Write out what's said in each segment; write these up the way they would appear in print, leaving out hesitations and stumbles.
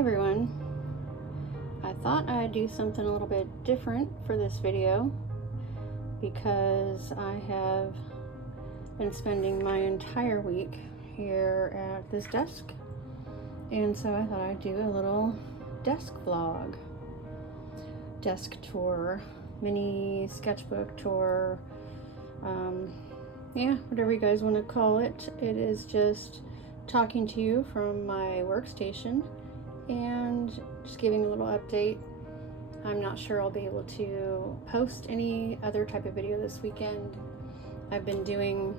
everyone. I thought I'd do something a little bit different for this video because I have been spending my entire week here at this desk, and so I thought I'd do a little desk vlog, desk tour, mini sketchbook tour, yeah, whatever you guys want to call it. It is just talking to you from my workstation and just giving a little update. I'm not sure I'll be able to post any other type of video this weekend. I've been doing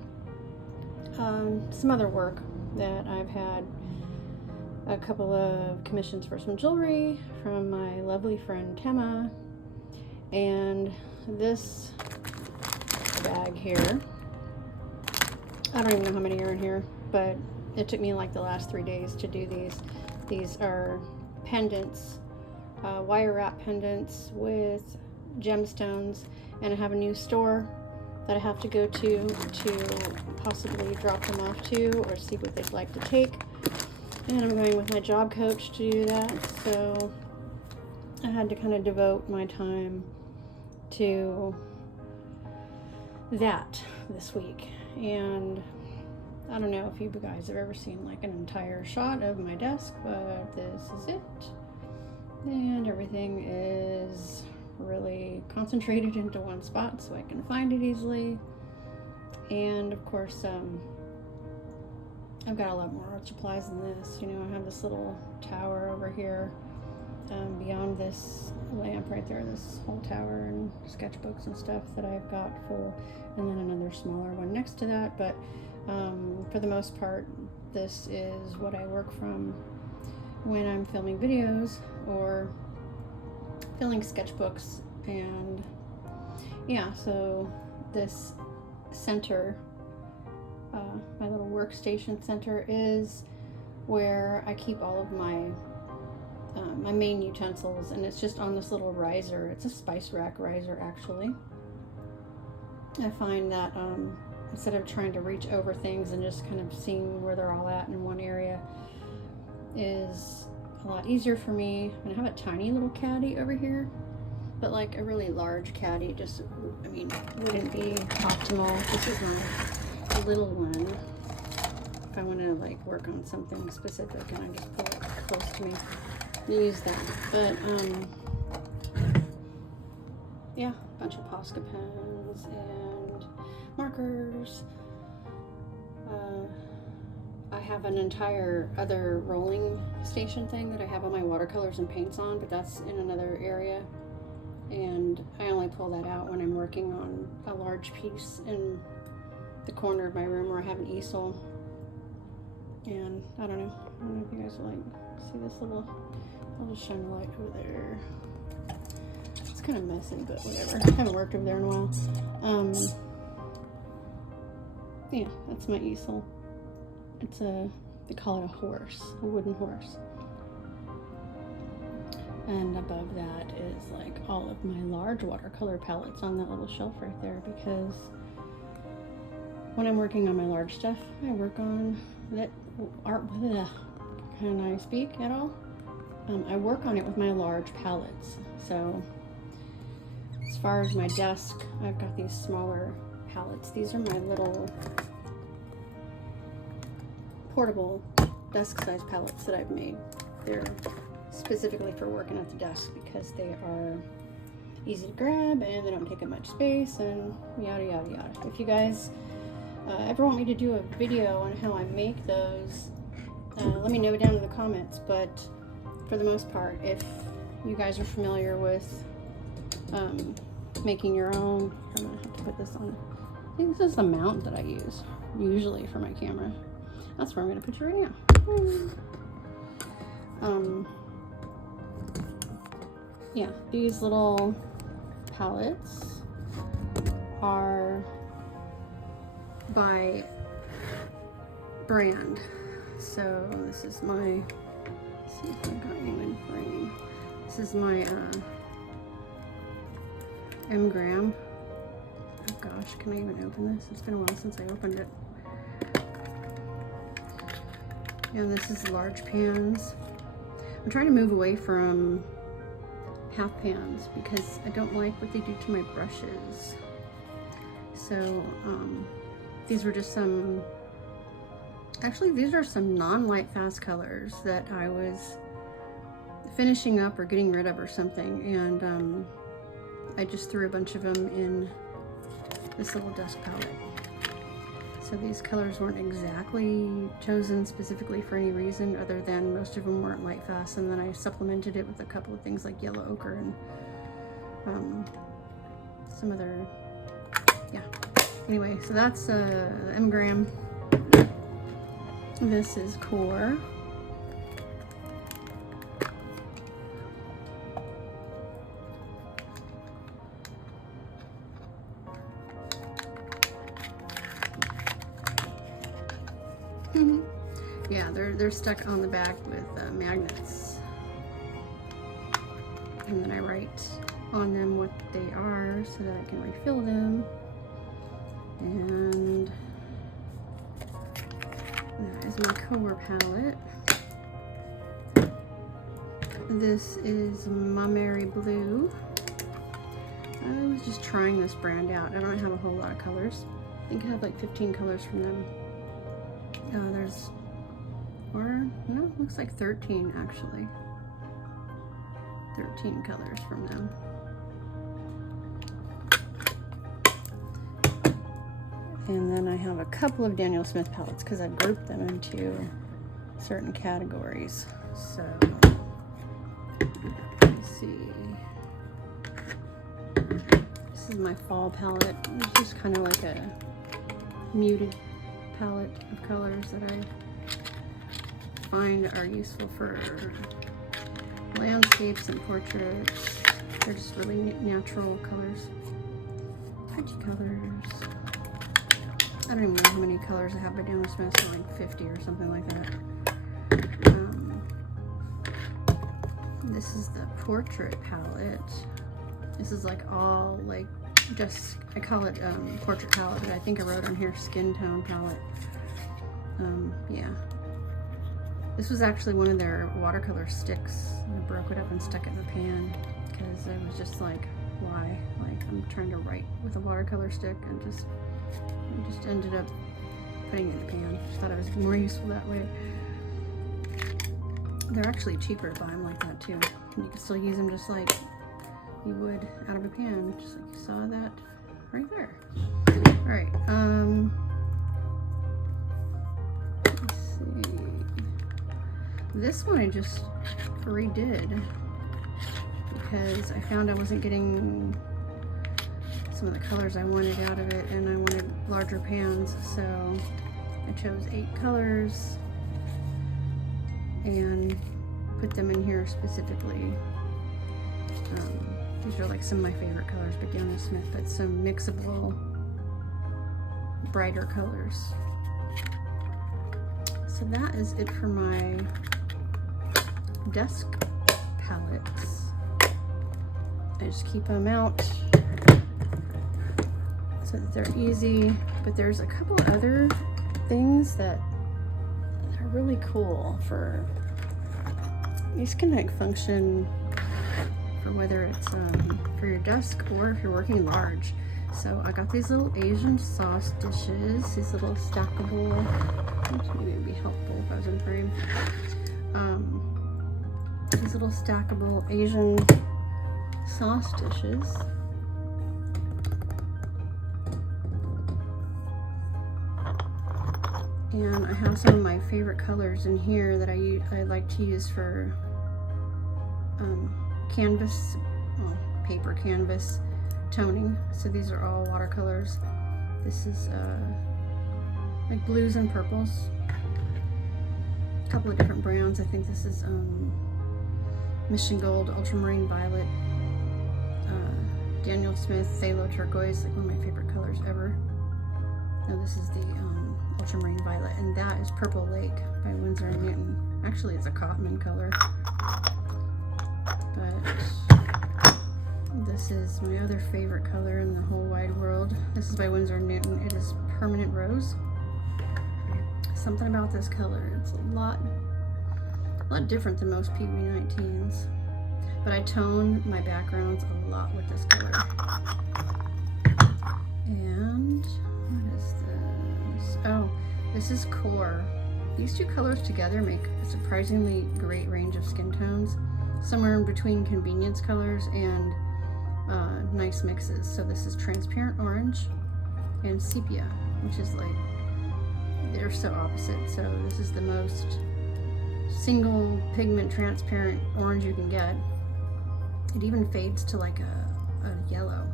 some other work that I've had a couple of commissions for some jewelry from my lovely friend Tema, and this bag here, I don't even know how many are in here, but it took me like the last 3 days to do these. These are pendants, wire wrap pendants with gemstones, and I have a new store that I have to go to possibly drop them off to or see what they'd like to take. And I'm going with my job coach to do that, so I had to kind of devote my time to that this week. And I don't know if you guys have ever seen like an entire shot of my desk, but this is it. And everything is really concentrated into one spot so I can find it easily. And of course, I've got a lot more art supplies than this. You know, I have this little tower over here. Beyond this lamp right there, this whole tower and sketchbooks and stuff that I've got full, and then another smaller one next to that. But for the most part, this is what I work from when I'm filming videos or filling sketchbooks. And yeah, so this center, my little workstation center, is where I keep all of my my main utensils, and it's just on this little riser. It's a spice rack riser, actually. I find that instead of trying to reach over things and just kind of seeing where they're all at in one area is a lot easier for me. And I have a tiny little caddy over here, but like a really large caddy just, I mean, wouldn't be optimal. This is my little one if I want to like work on something specific and I just pull it close to me. Use that. But yeah, a bunch of Posca pens and markers. I have an entire other rolling station thing that I have all my watercolors and paints on, but that's in another area, and I only pull that out when I'm working on a large piece in the corner of my room where I have an easel. And I don't know if you guys will like see this little, I'll just shine a light over there. It's kind of messy, but whatever. I haven't worked over there in a while. Yeah, that's my easel. It's they call it a horse, a wooden horse. And above that is like all of my large watercolor palettes on that little shelf right there, because when I'm working on my large stuff, I work on that art. Can I speak at all? I work on it with my large palettes. So as far as my desk, I've got these smaller palettes. These are my little portable desk size palettes that I've made. They're specifically for working at the desk because they are easy to grab and they don't take up much space and yada yada yada. If you guys ever want me to do a video on how I make those, let me know down in the comments. But for the most part, if you guys are familiar with making your own, I'm gonna have to put this on. I think this is the mount that I use usually for my camera. That's where I'm gonna put you right now. Yeah, these little palettes are by brand. So this is my, let's see if I've got you in frame. This is my M-gram. Oh gosh, can I even open this? It's been a while since I opened it. And this is large pans. I'm trying to move away from half pans because I don't like what they do to my brushes. So these were just some, actually these are some non-light fast colors that I was finishing up or getting rid of or something, and I just threw a bunch of them in this little dust palette. So these colors weren't exactly chosen specifically for any reason other than most of them weren't light fast, and then I supplemented it with a couple of things like yellow ochre and some other, yeah. Anyway, so that's M-Gram. This is Core. Yeah, they're stuck on the back with magnets, and then I write on them what they are so that I can refill them. And that is my Core palette. This is Mary Blue. I was just trying this brand out. I don't have a whole lot of colors. I think I have like 15 colors from them. There's, or no, it looks like 13 actually. 13 colors from them. And then I have a couple of Daniel Smith palettes because I've grouped them into certain categories. So, let's see. This is my fall palette. It's just kind of like a muted palette of colors that I find are useful for landscapes and portraits. They're just really natural colors, pretty colors. I don't even know how many colors I have by Daniel Smith, so like 50 or something like that. This is the portrait palette. This is like all like just, I call it portrait palette, but I think I wrote on here skin tone palette. Yeah. This was actually one of their watercolor sticks. I broke it up and stuck it in the pan because I was just like, why? Like, I'm trying to write with a watercolor stick and just ended up putting it in the pan. Just thought it was more useful that way. They're actually cheaper to buy them like that too. And you can still use them just like you would out of a pan, just like you saw that right there. All right, let's see. This one I just redid because I found I wasn't getting some of the colors I wanted out of it, and I wanted larger pans, so I chose 8 colors and put them in here specifically. These are like some of my favorite colors by Daniel Smith, but some mixable, brighter colors. So that is it for my desk palettes. I just keep them out so that they're easy, but there's a couple other things that are really cool for, these can like function for whether it's for your desk or if you're working large. So I got these little Asian sauce dishes, these little stackable, maybe it'd be helpful if I was in frame. These little stackable Asian sauce dishes. And I have some of my favorite colors in here that I like to use for canvas, well, paper canvas toning. So these are all watercolors. This is like blues and purples. A couple of different browns. I think this is Mission Gold, Ultramarine Violet, Daniel Smith, Phthalo Turquoise, like one of my favorite colors ever. No, this is the Ultramarine Violet, and that is Purple Lake by Winsor & Newton. Actually, it's a Cotman color. But this is my other favorite color in the whole wide world. This is by Winsor & Newton. It is Permanent Rose. Something about this color, it's a lot A lot different than most PB19s. But I tone my backgrounds a lot with this color. And what is this? Oh, this is Core. These two colors together make a surprisingly great range of skin tones, somewhere in between convenience colors and nice mixes. So this is transparent orange and sepia, which is like, they're so opposite. So this is the most single pigment transparent orange you can get. It even fades to like a yellow.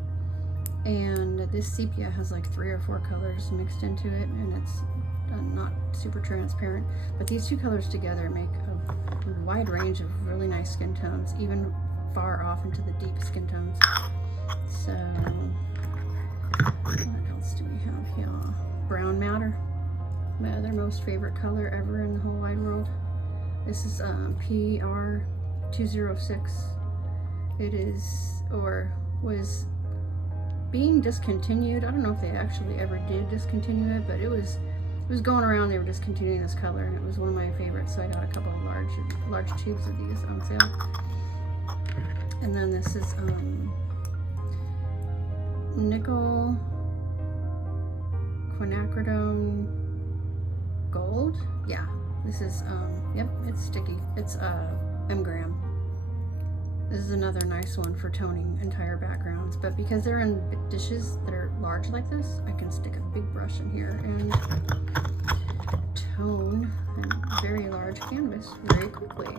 And this sepia has like 3 or 4 colors mixed into it, and it's not super transparent. But these two colors together make a wide range of really nice skin tones, even far off into the deep skin tones. So what else do we have here? Brown Matter, my other most favorite color ever in the whole wide world. This is PR206. It is, or was being discontinued. I don't know if they actually ever did discontinue it, but it was going around. They were discontinuing this color, and it was one of my favorites. So I got a couple of large tubes of these on sale. And then this is Nickel Quinacridone Gold. Yeah, this is yep, it's sticky. It's M-gram. This is another nice one for toning entire backgrounds, but because they're in dishes that are large like this, I can stick a big brush in here and tone a very large canvas very quickly.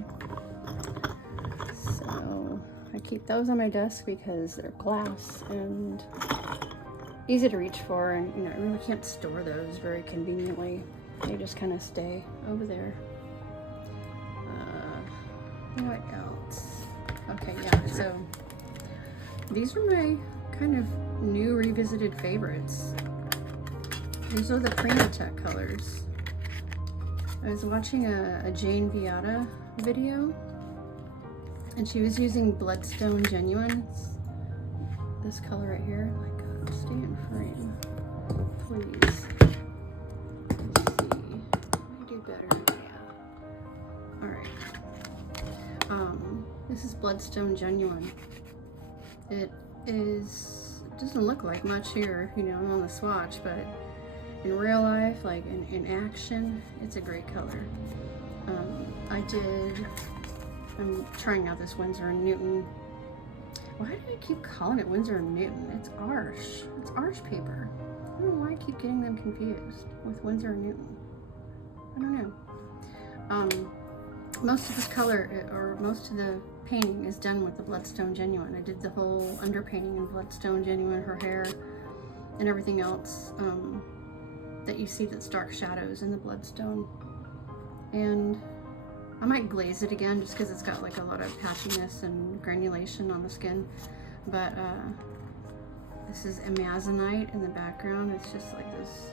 So I keep those on my desk because they're glass and easy to reach for, and you know, I really can't store those very conveniently. They just kind of stay over there. What else? Okay, yeah, so these are my kind of new revisited favorites. These are the Primatech colors. I was watching a Jane Viata video, and she was using Bloodstone Genuine. It's this color right here. Oh my god, stay in frame, please. Let's see. I do better. Yeah. All right. This is Bloodstone Genuine. It doesn't look like much here, you know, on the swatch, but in real life, like in action, it's a great color. I'm trying out this Winsor & Newton. Why do I keep calling it Winsor & Newton? It's Arches. It's Arches paper. I don't know why I keep getting them confused with Winsor & Newton. I don't know. Most of this color, or most of the painting, is done with the Bloodstone Genuine. I did the whole underpainting in Bloodstone Genuine, her hair and everything else that you see that's dark shadows in the Bloodstone. And I might glaze it again just because it's got like a lot of patchiness and granulation on the skin. But this is Amazonite in the background. It's just like this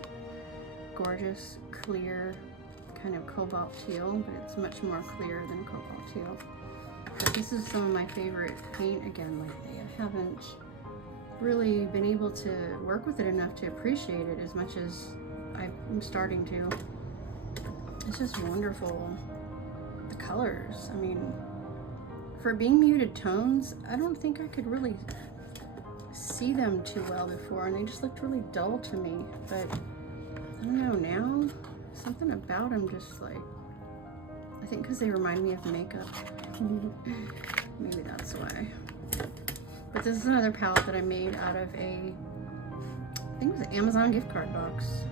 gorgeous, clear, kind of cobalt teal, but it's much more clear than cobalt teal. But this is some of my favorite paint again lately. I haven't really been able to work with it enough to appreciate it as much as I'm starting to. It's just wonderful. The colors, I mean, for being muted tones, I don't think I could really see them too well before, and they just looked really dull to me. But I don't know, now something about them just like, I think because they remind me of makeup. Maybe that's why. But this is another palette that I made out of I think it was an Amazon gift card box.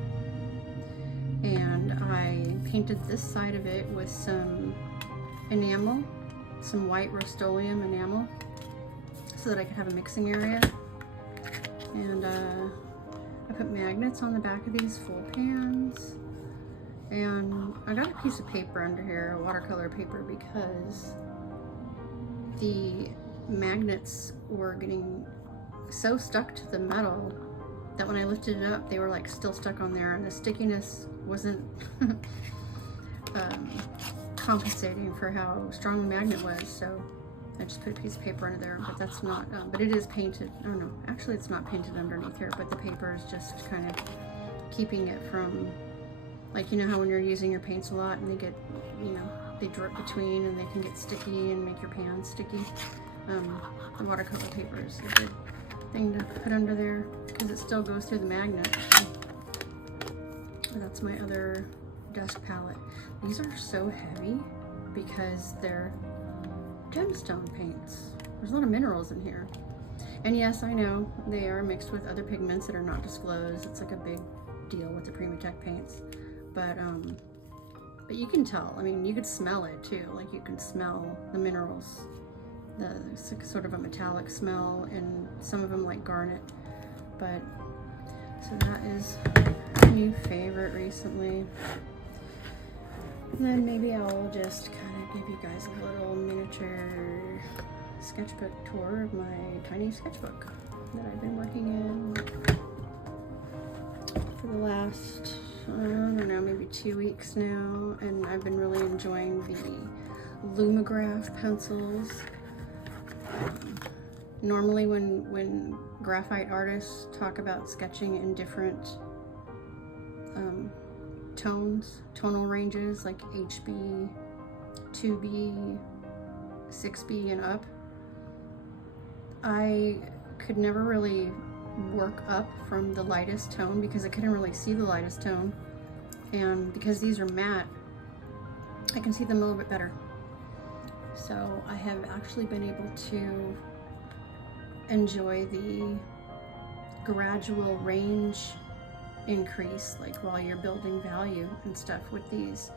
And I painted this side of it with some enamel, some white Rust-Oleum enamel, so that I could have a mixing area. And I put magnets on the back of these full pans. And I got a piece of paper under here, a watercolor paper, because the magnets were getting so stuck to the metal that when I lifted it up, they were like still stuck on there, and the stickiness wasn't compensating for how strong the magnet was. So I just put a piece of paper under there, but that's not, but it is painted. Oh no, actually it's not painted underneath here, but the paper is just kind of keeping it from, like, you know how when you're using your paints a lot and they get, you know, they drip between and they can get sticky and make your pan sticky. The watercolor paper is a good thing to put under there because it still goes through the magnet. So that's my other desk palette. These are so heavy because they're gemstone paints. There's a lot of minerals in here. And yes, I know they are mixed with other pigments that are not disclosed. It's like a big deal with the Primatech paints. But you can tell. I mean, you could smell it too. Like you can smell the minerals. It's like sort of a metallic smell, and some of them like garnet. But so that is a new favorite recently. And then maybe I'll just kind of give you guys a little miniature sketchbook tour of my tiny sketchbook that I've been working in for the last, I don't know, maybe 2 weeks now. And I've been really enjoying the Lumograph pencils. Normally when graphite artists talk about sketching in different tonal ranges like HB, 2B, 6B and up, I could never really work up from the lightest tone because I couldn't really see the lightest tone, and because these are matte I can see them a little bit better. So I have actually been able to enjoy the gradual range increase, like while you're building value and stuff with these.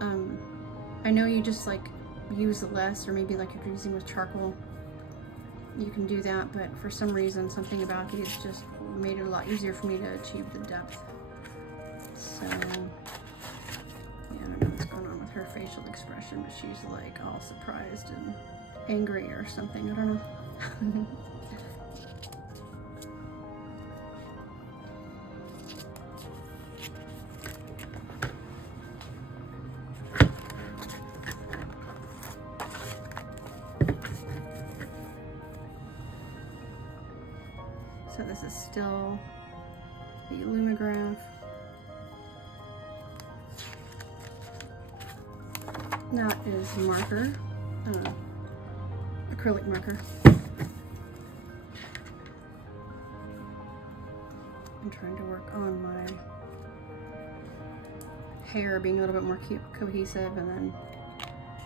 I know you just like use less, or maybe like if you're using with charcoal you can do that, but for some reason something about these just made it a lot easier for me to achieve the depth. So yeah, I don't know what's going on with her facial expression, but she's like all surprised and angry or something, I don't know. So this is still the Lumograph. That is marker, acrylic marker. I'm trying to work on my hair being a little bit more cohesive, and then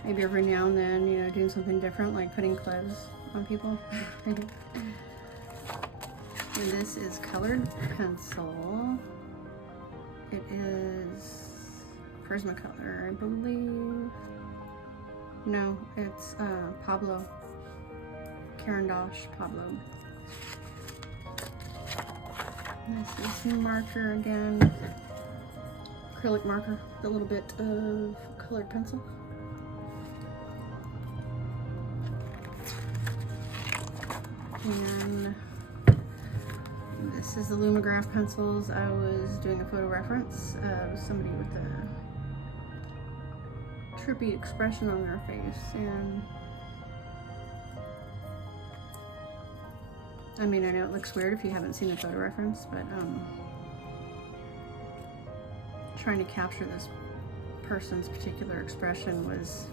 maybe every now and then, you know, doing something different, like putting clothes on people. And this is colored pencil. It is Prismacolor, I believe. No, it's Pablo. Caran d'Ache Pablo. This is marker again. Acrylic marker with a little bit of colored pencil. And this is the Lumograph pencils. I was doing a photo reference of somebody with a trippy expression on their face, and I mean, I know it looks weird if you haven't seen the photo reference, but trying to capture this person's particular expression was,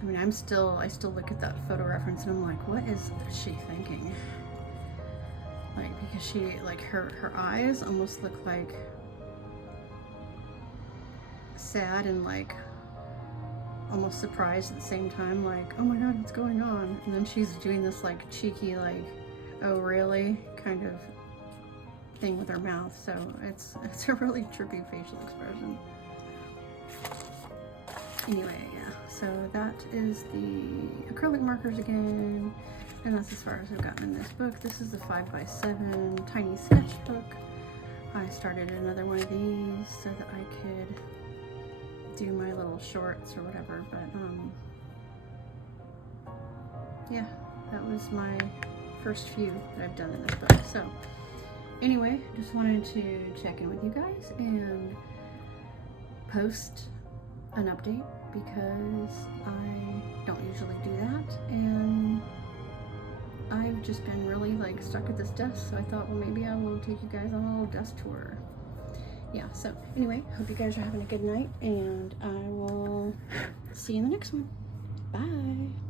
I mean, I still look at that photo reference and I'm like, what is she thinking? Like, because she, like, her eyes almost look like sad and like almost surprised at the same time, like, oh my god, what's going on? And then she's doing this like cheeky, like, oh really kind of thing with her mouth. So it's a really trippy facial expression. Anyway, yeah, so that is the acrylic markers again, and that's as far as I've gotten in this book. This is the 5x7 tiny sketchbook. I started another one of these so that I could do my little shorts or whatever, but yeah, that was my first few that I've done in this book. So anyway, just wanted to check in with you guys and post an update because I don't usually do that, and I've just been really like stuck at this desk, so I thought, well, maybe I will take you guys on a little desk tour. yeah, so anyway, hope you guys are having a good night, and I will see you in the next one. Bye.